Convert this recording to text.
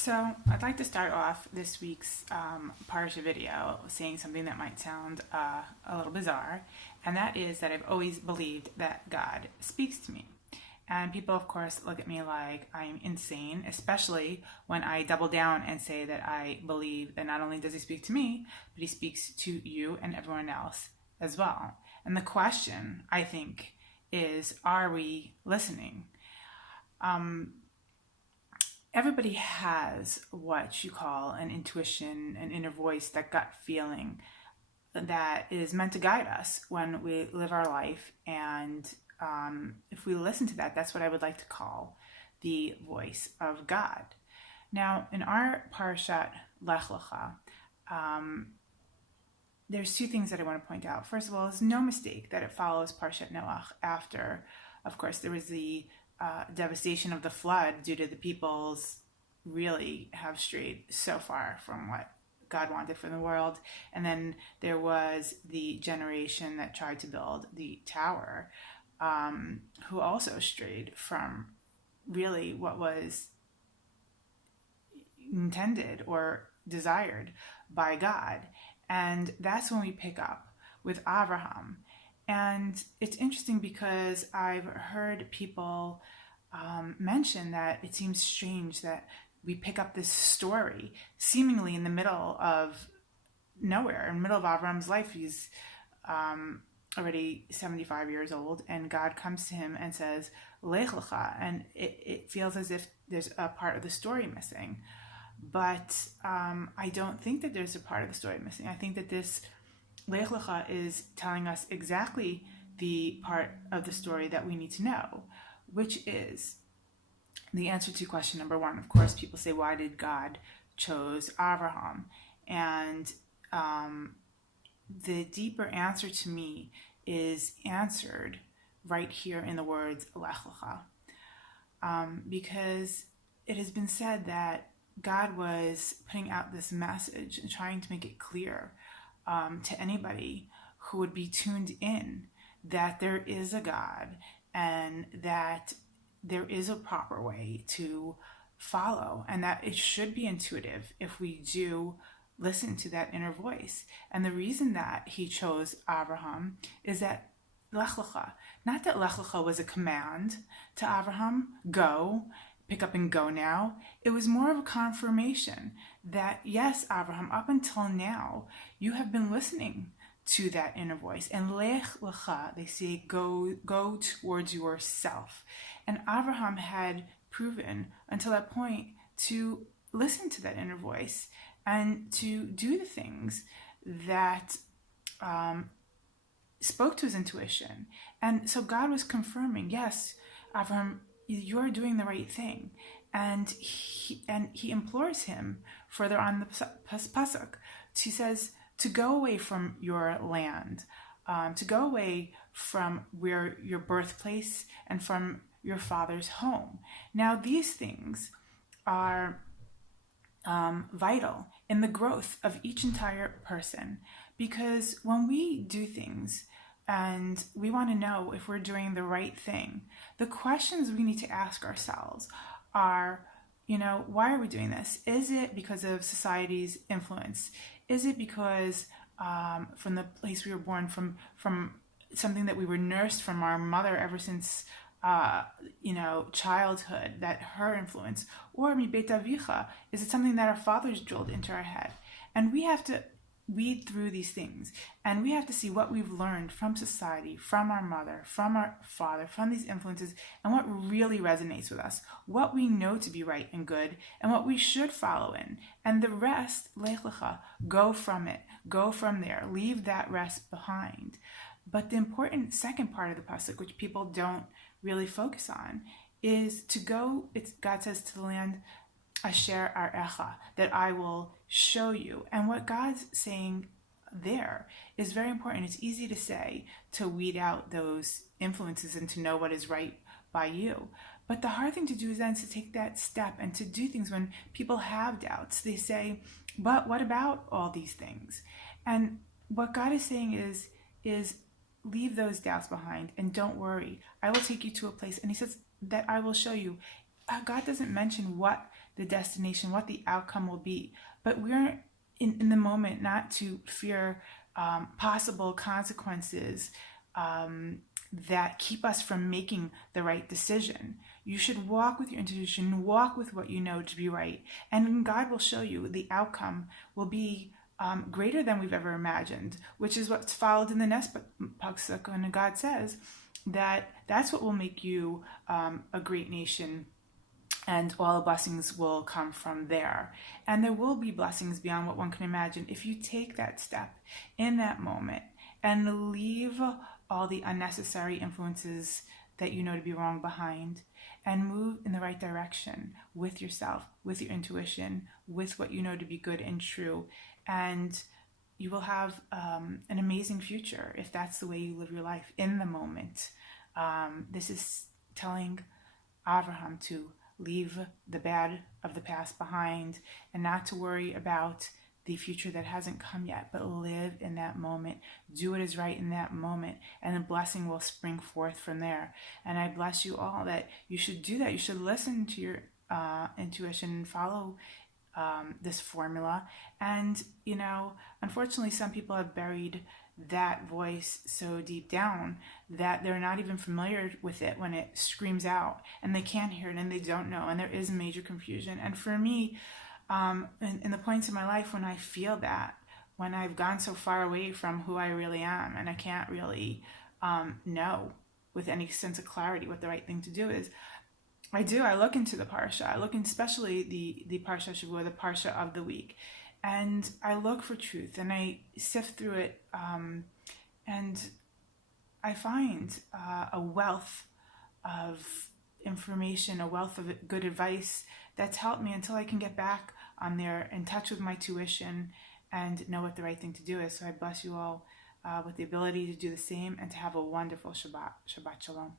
So I'd like to start off this week's Parsha video saying something that might sound a little bizarre, and that is that I've always believed that God speaks to me. And people, of course, look at me like I'm insane, especially when I double down and say that I believe that not only does he speak to me, but he speaks to you and everyone else as well. And the question, I think, is, are we listening? Everybody has what you call an intuition, an inner voice, that gut feeling that is meant to guide us when we live our life. And if we listen to that, that's what I would like to call the voice of God. Now, in our Parshat Lech Lecha, there's two things that I want to point out. First of all, it's no mistake that it follows Parshat Noach after, of course, there was the devastation of the flood due to the peoples really have strayed so far from what God wanted for the world. And then there was the generation that tried to build the tower, who also strayed from really what was intended or desired by God. And that's when we pick up with Abraham. And it's interesting because I've heard people mention that it seems strange that we pick up this story seemingly in the middle of nowhere, in the middle of Avram's life. He's already 75 years old, and God comes to him and says, Lech Lecha, and it feels as if there's a part of the story missing. But I don't think that there's a part of the story missing. I think that this Lech Lecha is telling us exactly the part of the story that we need to know, which is the answer to question number one. Of course, people say, why did God chose Abraham? And the deeper answer to me is answered right here in the words Lech Lecha. Because it has been said that God was putting out this message and trying to make it clear to anybody who would be tuned in that there is a God and that there is a proper way to follow, and that it should be intuitive if we do listen to that inner voice. And the reason that he chose Abraham is that Lech Lecha, not that Lech Lecha was a command to Abraham, go, pick up and go now. It was more of a confirmation that, yes, Abraham, up until now, you have been listening to that inner voice. And Lech Lecha, they say, go towards yourself. And Abraham had proven until that point to listen to that inner voice and to do the things that spoke to his intuition. And so God was confirming, yes, Abraham, you're doing the right thing. And he implores him further on the pasuk. He says to go away from your land, to go away from where your birthplace and from your father's home. Now, these things are vital in the growth of each entire person, because when we do things and we want to know if we're doing the right thing, the questions we need to ask ourselves are, why are we doing this? Is it because of society's influence? Is it because from the place we were born, from something that we were nursed from our mother ever since childhood, that her influence? Or mi beit avicha, is it something that our fathers drilled into our head? And we have to weed through these things, and we have to see what we've learned from society, from our mother, from our father, from these influences, and what really resonates with us, what we know to be right and good, and what we should follow in. And the rest, Lech Lecha, go from it, go from there, leave that rest behind. But the important second part of the pasuk, which people don't really focus on, is to go, God says, to the land Asher Arecha, that I will show you. And what God's saying there is very important. It's easy to say, to weed out those influences and to know what is right by you. But the hard thing to do is then to take that step and to do things when people have doubts. They say, but what about all these things? And what God is saying is leave those doubts behind and don't worry. I will take you to a place. And he says that I will show you. God doesn't mention what the destination, what the outcome will be. But we're in the moment not to fear possible consequences that keep us from making the right decision. You should walk with your intuition, walk with what you know to be right, and God will show you the outcome will be greater than we've ever imagined, which is what's followed in the next pasuk, and God says that that's what will make you a great nation, and all the blessings will come from there. And there will be blessings beyond what one can imagine if you take that step in that moment and leave all the unnecessary influences that you know to be wrong behind and move in the right direction with yourself, with your intuition, with what you know to be good and true. And you will have an amazing future if that's the way you live your life in the moment. This is telling Abraham to leave the bad of the past behind and not to worry about the future that hasn't come yet, but live in that moment. Do what is right in that moment, and the blessing will spring forth from there. And I bless you all that you should do that. You should listen to your intuition and follow this formula. And, unfortunately, some people have buried that voice so deep down that they're not even familiar with it when it screams out, and they can't hear it, and they don't know, and there is major confusion. And for me, in the points in my life when I feel that, when I've gone so far away from who I really am, and I can't really know with any sense of clarity what the right thing to do is, I look into the Parsha. I look in, especially the Parsha Shavua, the Parsha of the week, and I look for truth, and I sift through it, and I find a wealth of information, a wealth of good advice that's helped me until I can get back on there, in touch with my tuition, and know what the right thing to do is. So I bless you all with the ability to do the same and to have a wonderful Shabbat. Shabbat Shalom.